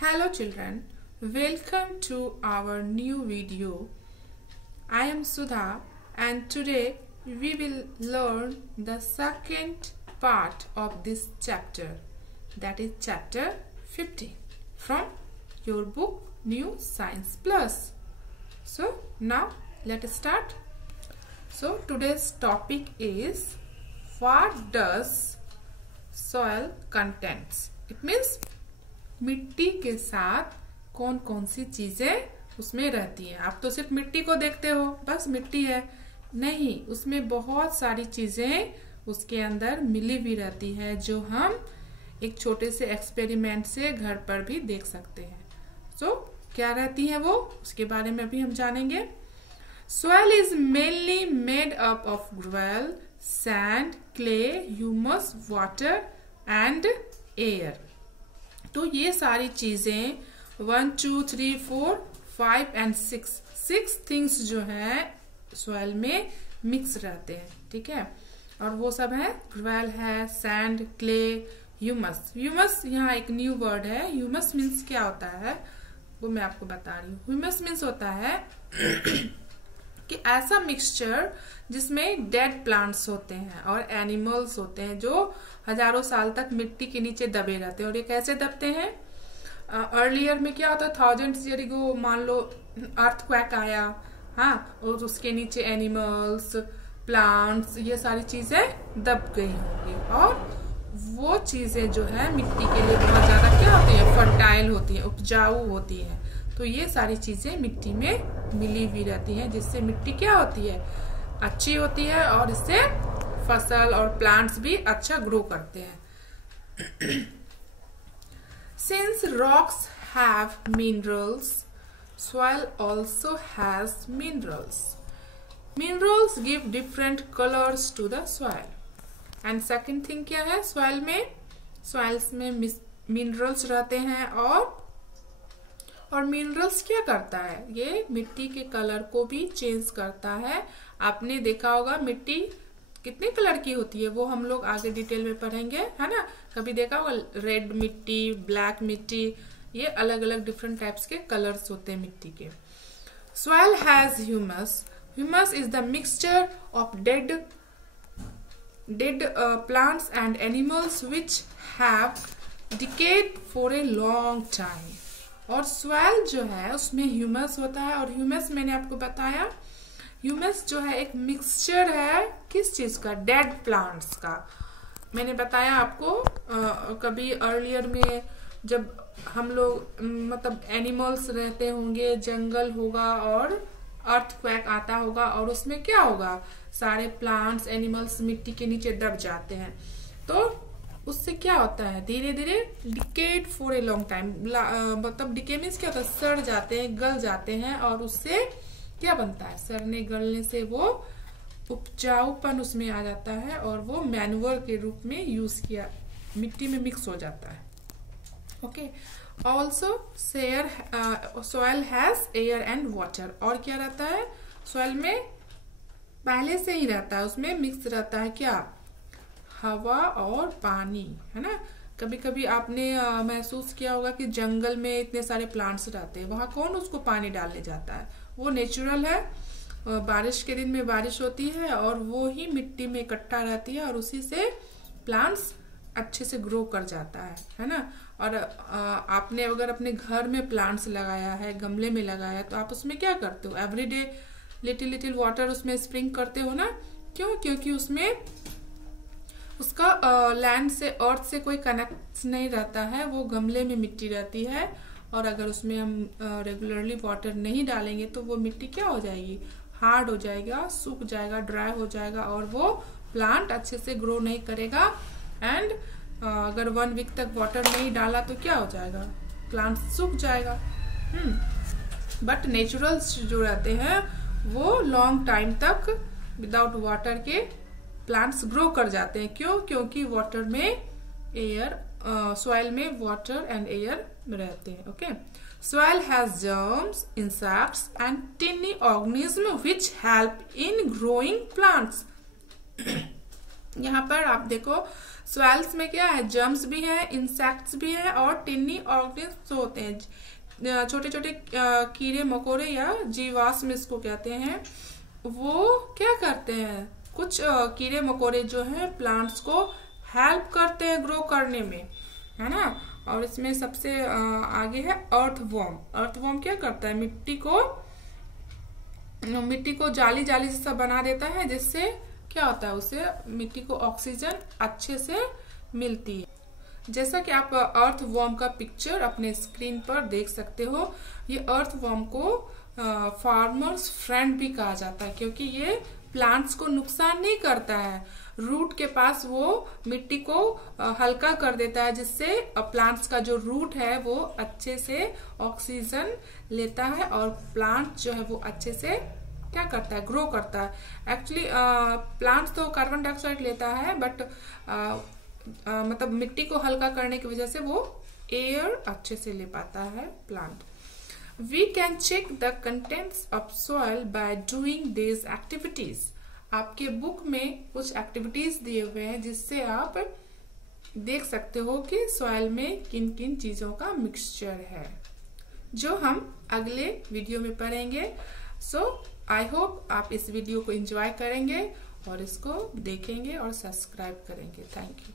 Hello children, welcome to our new video. I am Sudha and today we will learn the second part of this chapter, that is chapter 15 from your book New Science Plus. So now let us start. So today's topic is what does soil contains? It means मिट्टी के साथ कौन कौन सी चीजें उसमें रहती हैं। आप तो सिर्फ मिट्टी को देखते हो, बस मिट्टी है, नहीं, उसमें बहुत सारी चीजें उसके अंदर मिली भी रहती है जो हम एक छोटे से एक्सपेरिमेंट से घर पर भी देख सकते हैं। सो क्या रहती हैं वो, उसके बारे में भी हम जानेंगे। Soil is mainly made up of gravel, sand, clay, humus, water and air. तो ये सारी चीजें 1, 2, 3, 4, 5 and 6 थिंग्स जो है सॉइल में मिक्स रहते हैं, ठीक है। और वो सब है ग्रेवल है, सैंड, क्ले, ह्यूमस। ह्यूमस यहाँ एक न्यू वर्ड है। ह्यूमस मीन्स क्या होता है वो मैं आपको बता रही हूँ। ह्यूमस मीन्स होता है कि ऐसा मिक्सचर जिसमें डेड प्लांट्स होते हैं और एनिमल्स होते हैं जो हजारों साल तक मिट्टी के नीचे दबे रहते हैं। और ये कैसे दबते हैं? अर्लियर में क्या होता है, थाउजेंड्स ईयर अगो मान लो अर्थक्वेक आया, हाँ, और उसके नीचे एनिमल्स, प्लांट्स, ये सारी चीजें दब गई होंगी और वो चीजें जो है मिट्टी के लिए बहुत ज्यादा क्या होती है, फर्टाइल होती है, उपजाऊ होती है। तो ये सारी चीजें मिट्टी में मिली हुई रहती हैं जिससे मिट्टी क्या होती है, अच्छी होती है और इससे फसल और प्लांट्स भी अच्छा ग्रो करते हैं। Since rocks have minerals, soil also has minerals. Minerals give different colors to the soil. And second thing क्या है, soils में minerals रहते हैं और मिनरल्स क्या करता है, ये मिट्टी के कलर को भी चेंज करता है। आपने देखा होगा मिट्टी कितने कलर की होती है, वो हम लोग आगे डिटेल में पढ़ेंगे, है ना। कभी देखा होगा रेड मिट्टी, ब्लैक मिट्टी, ये अलग अलग डिफरेंट टाइप्स के कलर्स होते हैं मिट्टी के। Soil has humus. Humus is the mixture of dead plants and animals which have decade for a long time. और सॉइल जो है उसमें ह्यूमस होता है और ह्यूमस मैंने आपको बताया, ह्यूमस जो है एक मिक्सचर है किस चीज का, डेड प्लांट्स का। मैंने बताया आपको कभी अर्लियर में जब हम लोग मतलब एनिमल्स रहते होंगे, जंगल होगा और अर्थक्वेक आता होगा और उसमें क्या होगा, सारे प्लांट्स एनिमल्स मिट्टी के नीचे दब जाते हैं। तो उससे क्या होता है, धीरे धीरे decade for a long time, मतलब डिके मीन्स क्या होता है, सड़ जाते हैं, गल जाते हैं और उससे क्या बनता है, सड़ने गलने से वो उपजाऊपन उसमें आ जाता है और वो मैन्योर के रूप में यूज किया, मिट्टी में मिक्स हो जाता है। Okay, also soil has air and water. और क्या रहता है सॉइल में, पहले से ही रहता है, उसमें मिक्स रहता है क्या, हवा और पानी, है ना। कभी कभी आपने महसूस किया होगा कि जंगल में इतने सारे प्लांट्स रहते हैं, वहां कौन उसको पानी डालने जाता है, वो नेचुरल है। बारिश के दिन में बारिश होती है और वो ही मिट्टी में इकट्ठा रहती है और उसी से प्लांट्स अच्छे से ग्रो कर जाता है ना। और आपने अगर अपने घर में प्लांट्स लगाया है, गमले में लगाया है, तो आप उसमें क्या करते हो, एवरीडे लिटिल वाटर उसमें स्प्रिंग करते हो ना। क्यों? क्योंकि उसमें उसका लैंड से, अर्थ से कोई कनेक्ट नहीं रहता है, वो गमले में मिट्टी रहती है और अगर उसमें हम रेगुलरली वाटर नहीं डालेंगे तो वो मिट्टी क्या हो जाएगी, हार्ड हो जाएगा, सूख जाएगा, ड्राई हो जाएगा और वो प्लांट अच्छे से ग्रो नहीं करेगा। एंड अगर 1 वीक तक वाटर नहीं डाला तो क्या हो जाएगा, प्लांट सूख जाएगा। बट नेचुरल्स जो रहते हैं वो लॉन्ग टाइम तक विदाउट वाटर के प्लांट्स ग्रो कर जाते हैं। क्यों? क्योंकि वाटर में एयर, सॉइल में वाटर एंड एयर रहते हैं। Okay, soil has germs, insects and टिनी organism which help in growing plants. यहाँ पर आप देखो सॉइल्स में क्या है, जर्म्स भी है, इंसेक्ट्स भी है और टिनी ऑर्गेनिज्म होते हैं, छोटे छोटे कीड़े मकोड़े या जीवाश्म इसको कहते हैं। वो क्या करते हैं, कुछ कीड़े मकोड़े जो है प्लांट्स को हेल्प करते हैं ग्रो करने में, है ना। और इसमें सबसे आगे है अर्थवॉर्म। अर्थवॉर्म क्या करता है, मिट्टी को जाली जाली जैसा बना देता है, जिससे क्या होता है, उसे मिट्टी को ऑक्सीजन अच्छे से मिलती है। जैसा कि आप अर्थवॉर्म का पिक्चर अपने स्क्रीन पर देख सकते हो। ये अर्थवॉर्म को फार्मर्स फ्रेंड भी कहा जाता है, क्योंकि ये प्लांट्स को नुकसान नहीं करता है। रूट के पास वो मिट्टी को हल्का कर देता है, जिससे प्लांट्स का जो रूट है वो अच्छे से ऑक्सीजन लेता है और प्लांट जो है वो अच्छे से क्या करता है, ग्रो करता है। एक्चुअली प्लांट्स तो कार्बन डाइऑक्साइड लेता है, बट मतलब मिट्टी को हल्का करने की वजह से वो एयर अच्छे से ले पाता है plant. We can check the contents of soil by doing these activities. आपके बुक में कुछ एक्टिविटीज दिए हुए हैं, जिससे आप देख सकते हो कि सॉइल में किन किन चीजों का मिक्सचर है, जो हम अगले वीडियो में पढ़ेंगे। सो आई होप आप इस वीडियो को एंजॉय करेंगे और इसको देखेंगे और सब्सक्राइब करेंगे। Thank you.